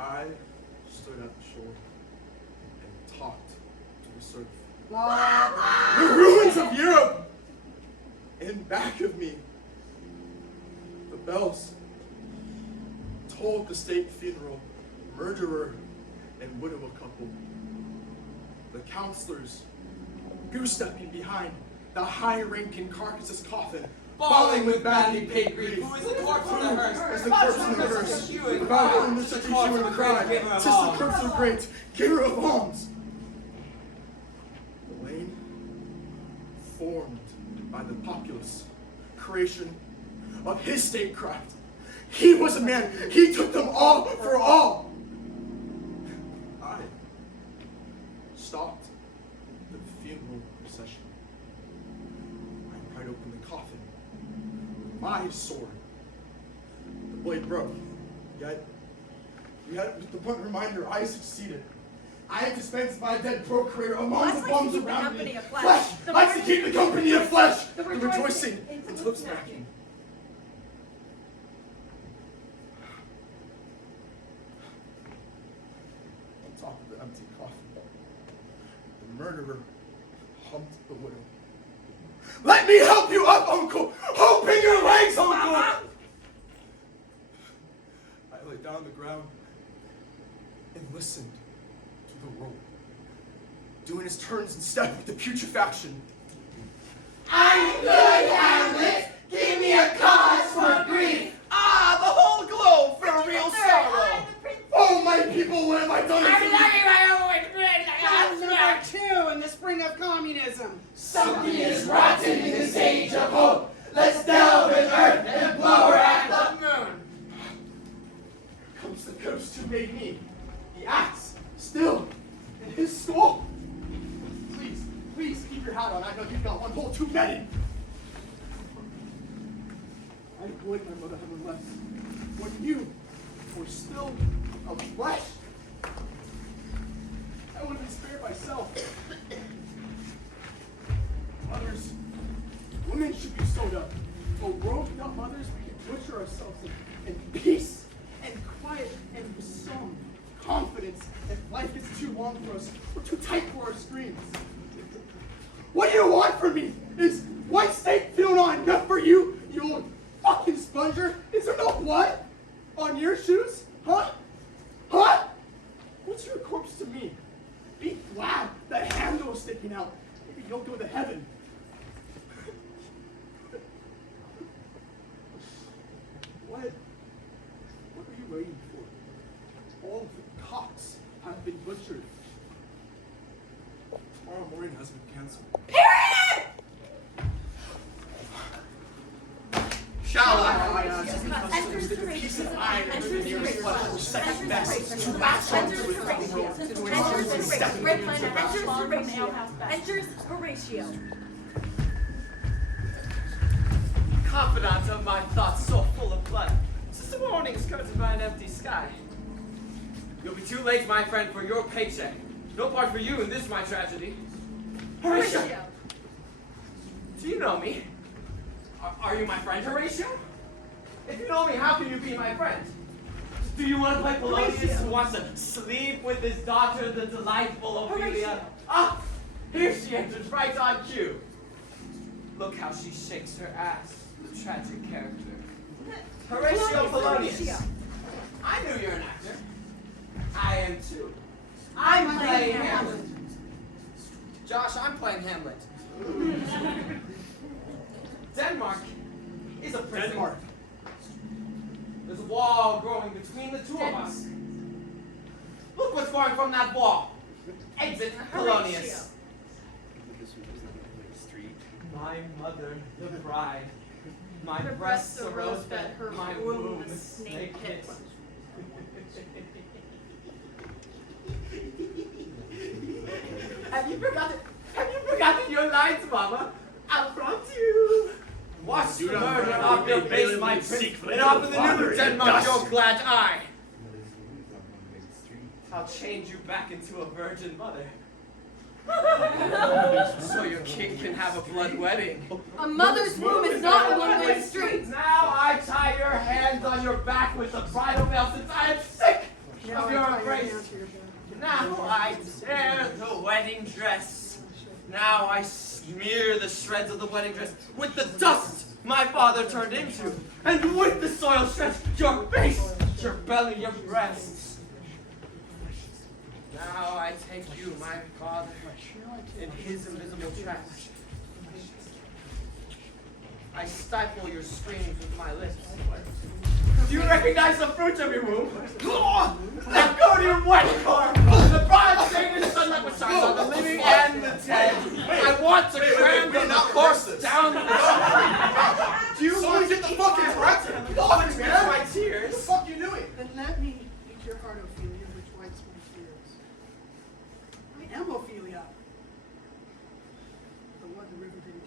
I stood at the shore and talked to the surf. The ruins of Europe! In back of me, the bells tolled the state funeral, murderer and widow couple. The counselors goose-stepping behind the high-ranking carcass's coffin, Falling with badly paid grief, who is the corpse in the hearse? As the corpse in the hearse, about whom there's such a hue in the cry, 'tis the corpse of great, giver of alms. The lane formed by the populace, creation of his statecraft. He was a man, he took them all for all. I stopped the funeral procession. I pried open the coffin. My sword. The blade broke. Yet with the blunt reminder, I succeeded. I have dispensed my dead procreator among the bones around me. Flesh! I to keep the company of flesh! The rejoicing until it's lacking. On top of the empty coffin, the murderer humped the widow. Let me help you up, Uncle! Open your legs, Uncle! I lay down on the ground and listened to the roll, doing his turns in step with the putrefaction. I'm good, Hamlet! Give me a cause for grief! Ah, the whole globe for real sorrow! Oh, my people, what have I done to you? That's number 2 in the spring of communism. Something is rotten in this age of hope. Let's delve in earth and blow her at the moon. Here comes the ghost who made me. The axe, still, in his skull. Please, keep your hat on. I know you've got one hole too many. I would, my mother, have less. When you were still of flesh, I would have been spared myself. Mothers, women should be sewed up. A world without mothers, we can butcher ourselves in peace and quiet and with some confidence. If life gets too long for us, or too tight for our screens. What do you want from me? Is white steak feel not enough for you, you old fucking sponger? Is there no blood on your shoes? Huh? Huh? What's your corpse to me? Be glad that handle is sticking out. Maybe you'll go to heaven. What are you waiting for? All the cocks have been butchered. Tomorrow morning has been canceled. Period! Shall I? A piece of iron under the nearest flesh or second best to latch on to it from the road. Enters Horatio. Confidant of my thoughts so full of blood, since the morning skirted by an empty sky. You'll be too late, my friend, for your paycheck. No part for you in this, my tragedy. Horatio! Do you know me? Are you my friend, Horatio? If you know me, how can you be my friend? Do you want to play Polonius who wants to sleep with his daughter, the delightful Ophelia? Horatio. Ah, here she enters, right on cue. Look how she shakes her ass, the tragic character. Horatio Polonius. I knew you're an actor. I am too. I'm playing Hamlet. Josh, I'm playing Hamlet. Denmark is a prison. Denmark. There's a wall growing between the two of us. Look what's going from that wall. Exit Polonius. My mother, the bride. My breasts a rosebed, my womb a snake pit. Have you forgotten your lines, Mama? I'll prompt you. Watch the murder of your base, my prince, and offer the new Denmark your glad eye. I'll change you back into a virgin mother. So your king can have a blood wedding. A mother's womb is not a one-way street. Now I tie your hands on your back with the bridal veil, since I am sick of your Now I tear the wedding dress. Now I smear the shreds of the wedding dress with the dust my father turned into, and with the soiled shreds, your face, your belly, your breasts. Now I take you, my father, in his invisible trash. I stifle your screams with my lips. Do you recognize the fruit of your womb? Now go to your wedding car! The bride's sacred sunlight which shines on the living and the dead. I want to cram we're the not horses. down the Do you want to get the fucking correct? Fuck, man! My What the tears. fuck you doing? Then let me eat your heart, Ophelia, which wipes my tears. I am Ophelia. The one the river didn't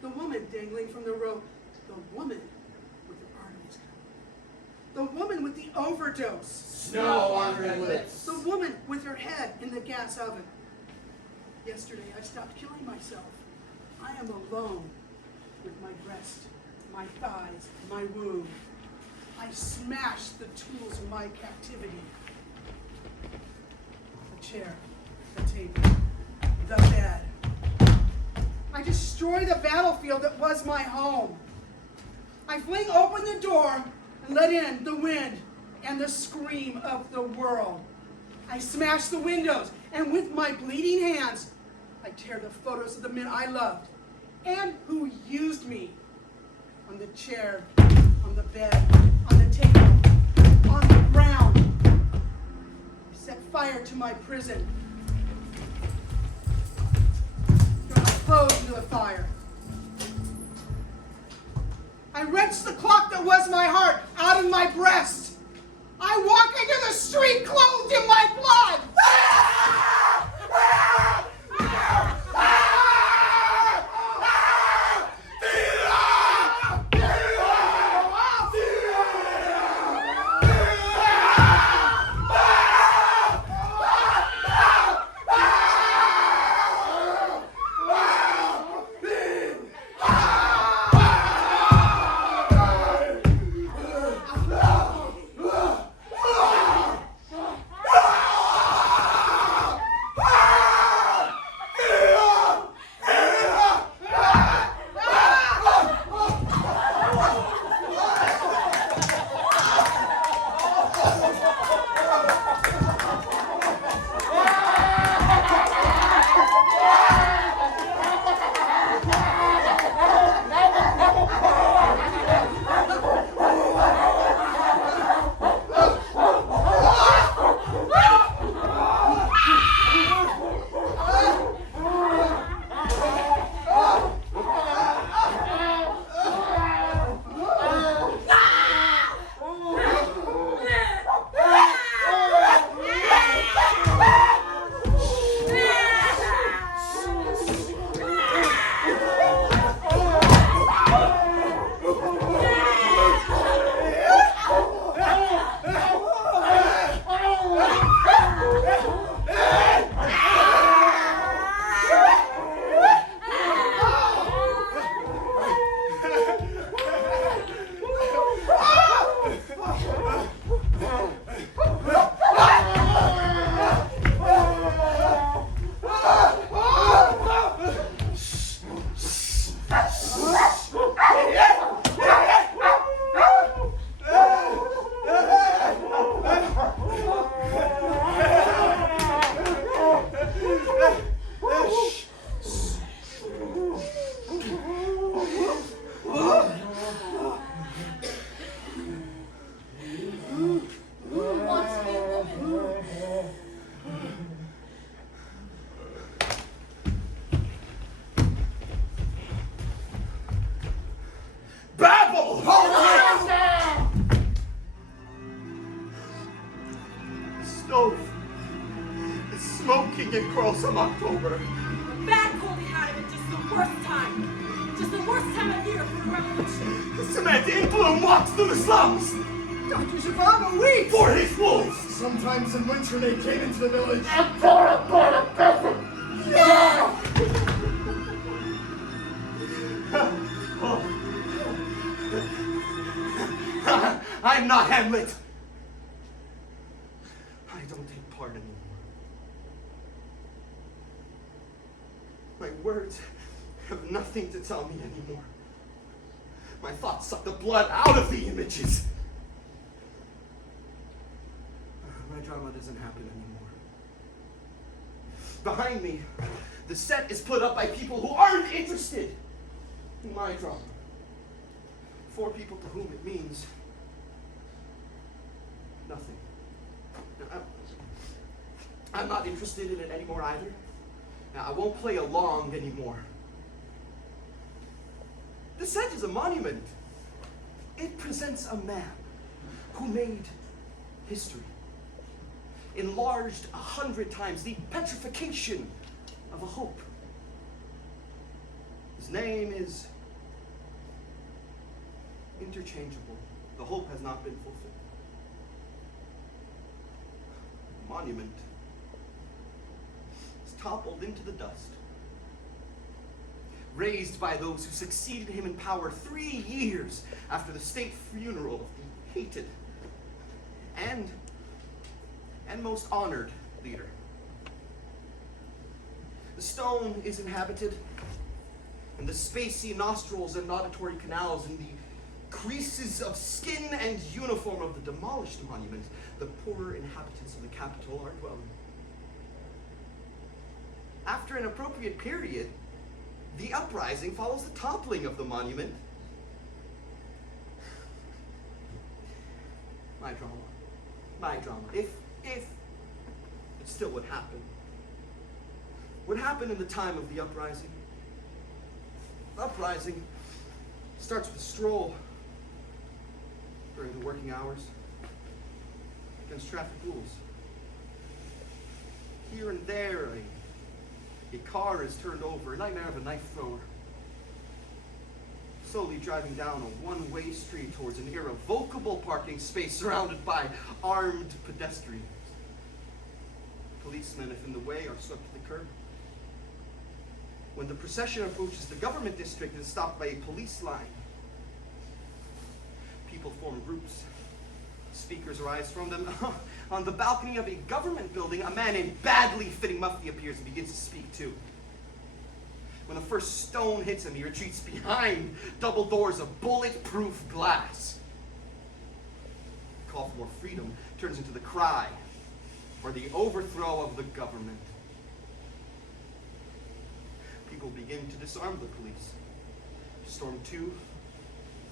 kill. The woman dangling from the rope. The woman with her arteries cut. The woman with the overdose. Snow on her lips. The woman with her head in the gas oven. Yesterday I stopped killing myself. I am alone with my breast, my thighs, my womb. I smashed the tools of my captivity. The chair, the table, the bed. I destroy the battlefield that was my home. I fling open the door and let in the wind and the scream of the world. I smash the windows, and with my bleeding hands, I tear the photos of the men I loved and who used me on the chair, on the bed, on the table, on the ground. I set fire to my prison. Throw my clothes into the fire. I wrenched the clock that was my heart out of my breast. I walk into the street clothed in my blood. Stove. It's smoking in Quarrelsome October. Bad cold he had of it, just the worst time. Just the worst time of year for a revolution. The cement in bloom walks through the slums. Dr. Zhivago weeps! For his wolves. Sometimes in winter they came into the village. And tore apart a peasant. No! I'm not Hamlet. I don't take part anymore. My words have nothing to tell me anymore. My thoughts suck the blood out of the images. My drama doesn't happen anymore. Behind me, the set is put up by people who aren't interested in my drama. For people to whom it means nothing. Now, I'm not interested in it anymore either. Now, I won't play along anymore. The set is a monument. It presents a man who made history. Enlarged 100 times, the petrification of a hope. His name is interchangeable. The hope has not been fulfilled. The monument is toppled into the dust, raised by those who succeeded him in power 3 years after the state funeral of the hated and most honored leader. The stone is inhabited, and the spacey nostrils and auditory canals and the creases of skin and uniform of the demolished monument, the poorer inhabitants of the capital are dwelling. After an appropriate period, the uprising follows the toppling of the monument. My drama. If it still would happen. What happened in the time of the uprising? The uprising starts with a stroll during the working hours against traffic rules. Here and there, a car is turned over, a nightmare of a knife thrower. Slowly driving down a one-way street towards an irrevocable parking space surrounded by armed pedestrians. Policemen, if in the way, are swept to the curb. When the procession approaches the government district, it is stopped by a police line. People form groups. Speakers rise from them. On the balcony of a government building, a man in badly fitting mufti appears and begins to speak too. When the first stone hits him, he retreats behind double doors of bulletproof glass. The call for more freedom turns into the cry for the overthrow of the government. People begin to disarm the police. Storm 2,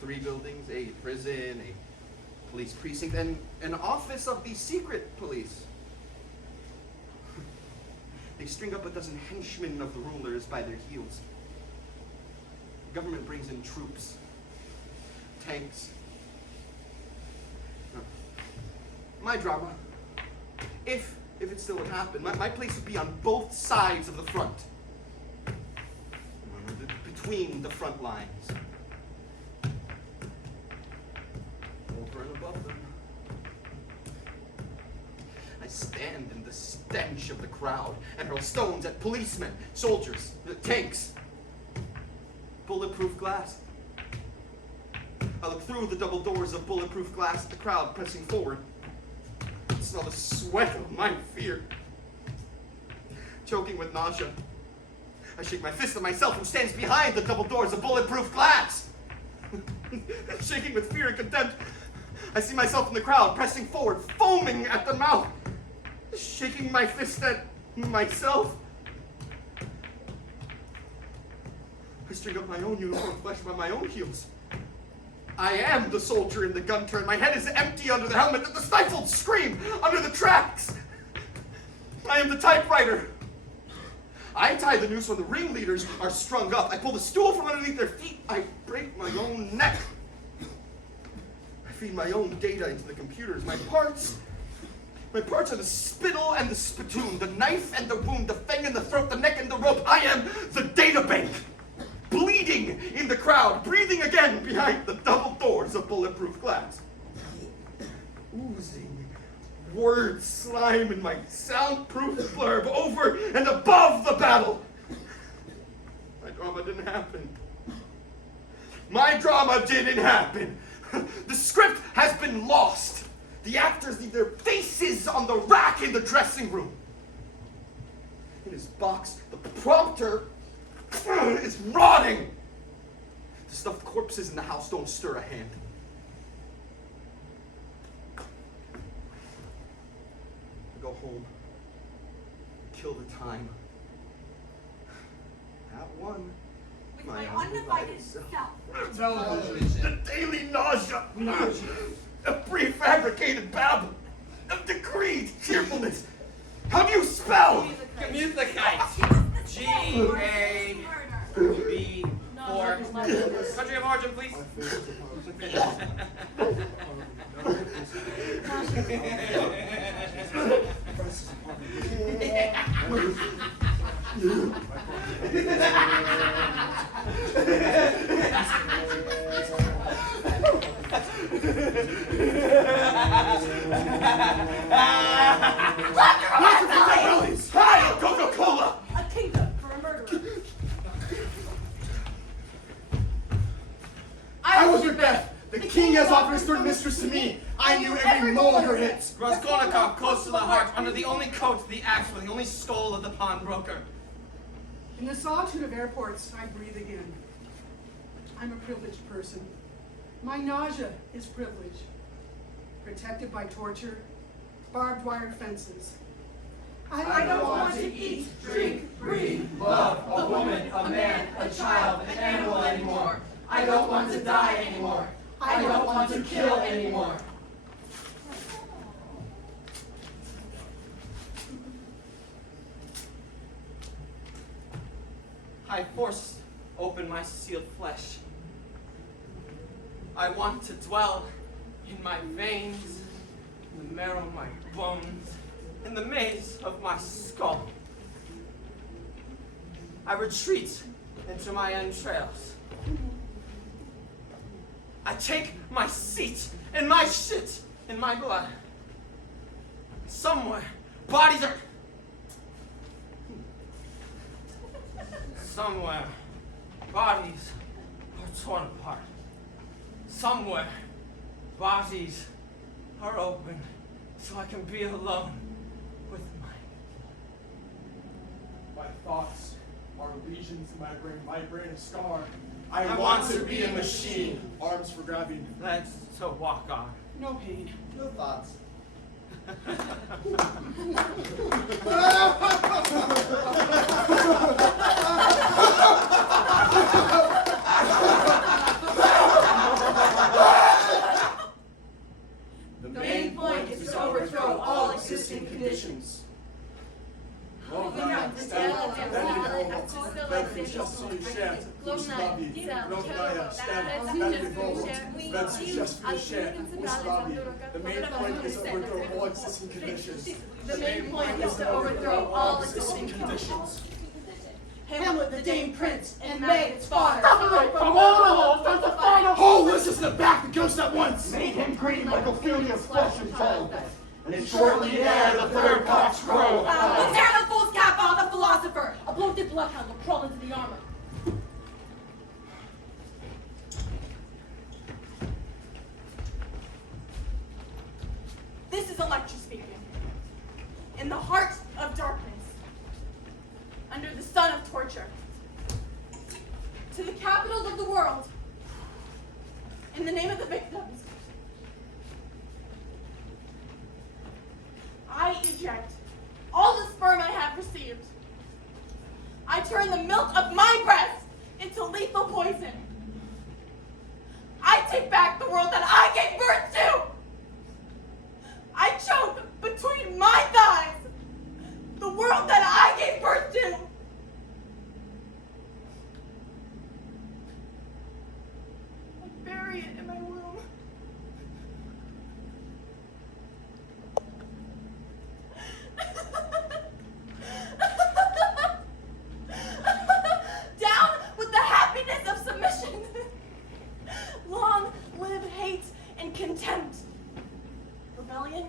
3 buildings, a prison, a police precinct, and an office of the secret police. They string up a dozen henchmen of the rulers by their heels. The government brings in troops, tanks. My drama, if it still would happen, my place would be on both sides of the front. Between the front lines. Over and above them. I stand in the stench of the crowd and hurl stones at policemen, soldiers, tanks. Bulletproof glass. I look through the double doors of bulletproof glass at the crowd pressing forward. I smell the sweat of my fear. Choking with nausea. I shake my fist at myself who stands behind the double doors of bulletproof glass. Shaking with fear and contempt, I see myself in the crowd, pressing forward, foaming at the mouth, shaking my fist at myself. I string up my own uniform flesh by my own heels. I am the soldier in the gun turret. My head is empty under the helmet, the stifled scream under the tracks. I am the typewriter. I tie the noose when the ringleaders are strung up. I pull the stool from underneath their feet. I break my own neck. I feed my own data into the computers. My parts are the spittle and the spittoon, the knife and the wound, the fang and the throat, the neck and the rope. I am the data bank. Bleeding in the crowd, breathing again behind the double doors of bulletproof glass. Oozing word slime in my soundproof blurb over and above the battle. My drama didn't happen. My drama didn't happen. The script has been lost. The actors leave their faces on the rack in the dressing room. In his box, the prompter is rotting. The stuffed corpses in the house don't stir a hand. I go home, kill the time. At one. With my undivided self. Television. The daily nausea. A prefabricated babble of decreed cheerfulness. How do you spell? Communicate. G-A-B. Or country of origin, please. Hi, Coca-Cola! A kingdom for a murderer. I was Macbeth. The king has offered his third mistress to me. I knew every mole of her hits. Raskolnikov, close to the heart, under the only coat, the axe, for the only skull of the pawnbroker. In the solitude of airports, I breathe again. I'm a privileged person. My nausea is privilege. Protected by torture, barbed wire fences. I don't want to eat, drink, breathe, love a woman, a man, a child, an animal anymore. I don't want to die anymore. I don't want to kill anymore. I forced open my sealed flesh. I want to dwell in my veins, in the marrow of my bones, in the maze of my skull. I retreat into my entrails. I take my seat in my shit, in my blood. Somewhere, bodies are... Somewhere, bodies are torn apart. Somewhere, bodies are open so I can be alone with My thoughts are lesions in my brain. My brain is scarred. I want to be a machine. Arms for grabbing. Let's to walk on. no pain. No thoughts. The main point is to overthrow all existing conditions. The main point is to overthrow all existing conditions. The main point is to overthrow all existing conditions. Hamlet, the Dane Prince, and Meg, its father. Oh, listen to the back, the ghost at once! Made him green like Ophelia's flesh and bone. And shortly ere the third cocks crow. We'll tear the fool's cap off the philosopher. A bloated bloodhound will crawl into the armor. This is Electra speaking. In the heart of darkness, under the sun of torture, to the capitals of the world, in the name of the victims, I eject all the sperm I have received. I turn the milk of my breast into lethal poison. I take back the world that I gave birth to. I choke between my thighs the world that I gave birth to. I bury it in my womb. Down with the happiness of submission. Long live hate and contempt, rebellion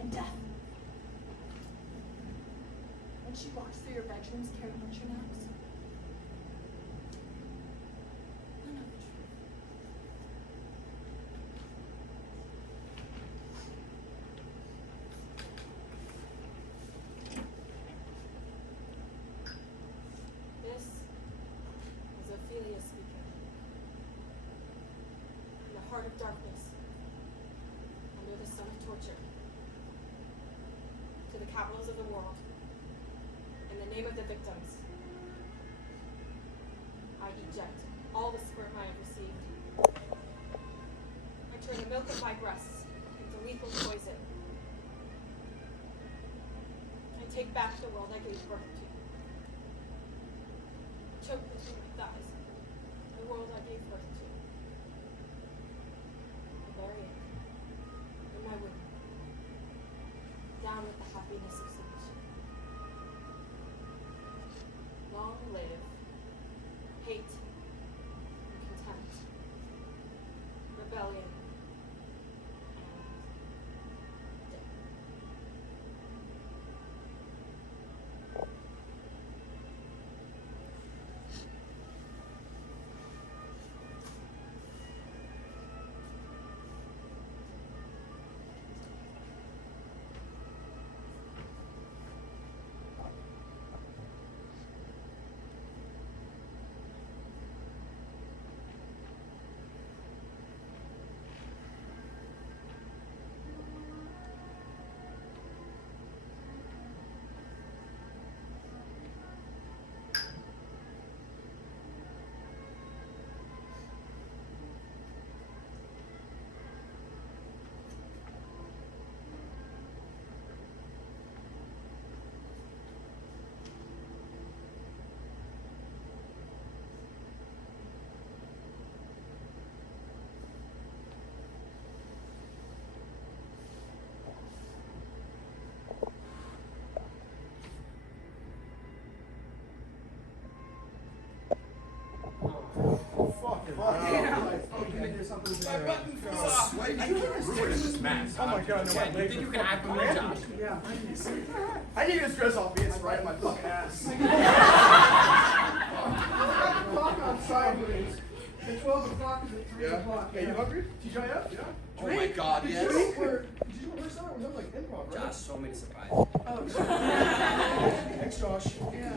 and death. When she walks through your bedrooms carrying butcher knives, none of the truth. of darkness, under the sun of torture, to the capitals of the world, in the name of the victims, I eject all the sperm I have received. I turn the milk of my breasts into lethal poison. I take back the world I gave birth to. Choke between my thighs the world I gave birth to. I bury it in my womb, down with the happiness of submission. Long live hate and contempt, rebellion, and death. Oh my god, no, my You think you can act with me, Josh? Yeah. I need this dress off me. It's right in my fucking ass. Clock outside, please. The 12 o'clock is at 3 o'clock. Hey, you hungry? Did you try out? Yeah. Oh my god, Did yes. you rehearse that? Was that like improv, right? Josh told me to surprise. Oh, sorry. Thanks, Josh. Yeah.